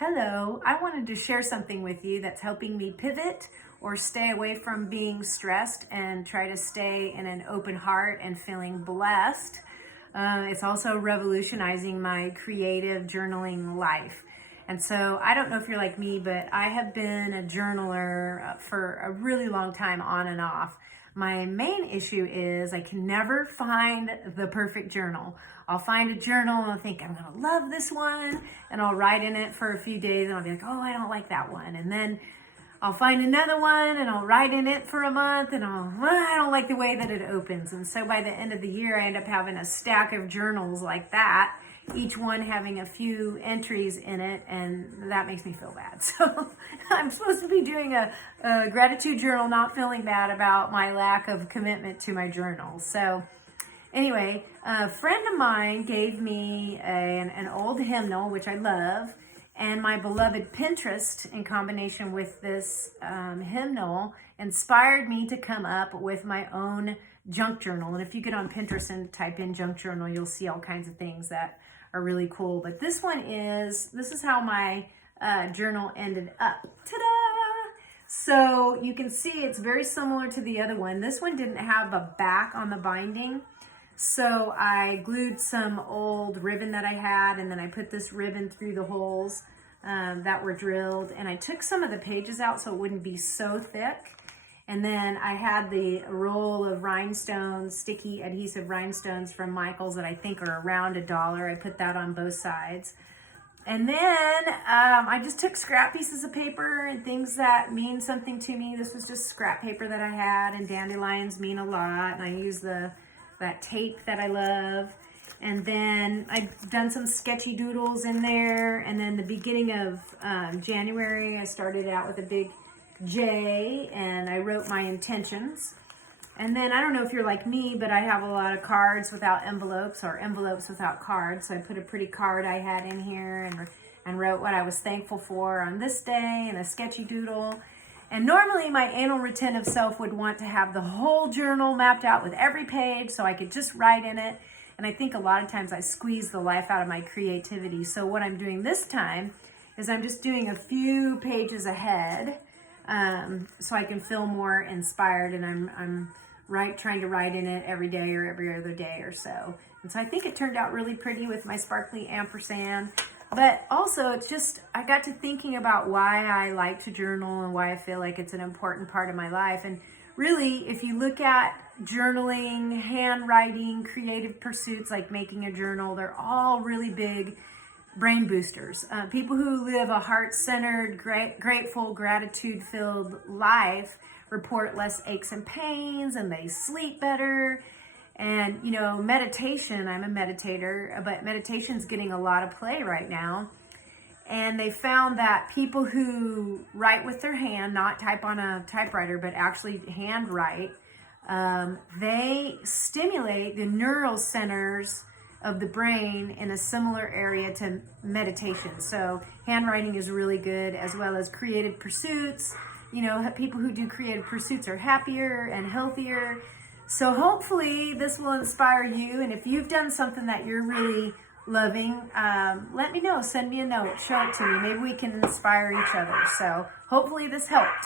Hello, I wanted to share something with you that's helping me pivot or stay away from being stressed and try to stay in an open heart and feeling blessed. It's also revolutionizing my creative journaling life. And so I don't know if you're like me, but I have been a journaler for a really long time on and off. My main issue is I can never find the perfect journal. I'll find a journal and I'll think, I'm gonna love this one, and I'll write in it for a few days and I'll be like, oh, I don't like that one. And then I'll find another one and I'll write in it for a month and I don't like the way that it opens. And so by the end of the year, I end up having a stack of journals like that, each one having a few entries in it, and that makes me feel bad. So I'm supposed to be doing a gratitude journal, not feeling bad about my lack of commitment to my journal. So anyway, a friend of mine gave me an old hymnal, which I love, and my beloved Pinterest in combination with this hymnal inspired me to come up with my own junk journal. And if you get on Pinterest and type in junk journal, you'll see all kinds of things that are really cool. But this is how my journal ended up. Ta-da! So you can see it's very similar to the other one. This one didn't have a back on the binding. So I glued some old ribbon that I had, and then I put this ribbon through the holes that were drilled, and I took some of the pages out so it wouldn't be so thick. And then I had the roll of rhinestones, sticky adhesive rhinestones from Michael's that I think are around $1. I put that on both sides. And then I just took scrap pieces of paper and things that mean something to me. This was just scrap paper that I had, and dandelions mean a lot, and I use that tape that I love. And then I've done some sketchy doodles in there. And then the beginning of January, I started out with a big J, and I wrote my intentions. And then I don't know if you're like me, but I have a lot of cards without envelopes, or envelopes without cards. So I put a pretty card I had in here and wrote what I was thankful for on this day, and a sketchy doodle. And normally my anal retentive self would want to have the whole journal mapped out with every page so I could just write in it. And I think a lot of times I squeeze the life out of my creativity. So what I'm doing this time is I'm just doing a few pages ahead so I can feel more inspired, and I'm trying to write in it every day or every other day or so. And so I think it turned out really pretty with my sparkly ampersand. But also, it's just, I got to thinking about why I like to journal and why I feel like it's an important part of my life. And really, if you look at journaling, handwriting, creative pursuits like making a journal, they're all really big brain boosters. People who live a heart-centered, grateful, gratitude-filled life report less aches and pains, and they sleep better. And, you know, meditation, I'm a meditator, but meditation's getting a lot of play right now. And they found that people who write with their hand, not type on a typewriter, but actually hand write, they stimulate the neural centers of the brain in a similar area to meditation. So handwriting is really good, as well as creative pursuits. You know, people who do creative pursuits are happier and healthier. So hopefully this will inspire you. And if you've done something that you're really loving, let me know. Send me a note. Show it to me. Maybe we can inspire each other. So hopefully this helped.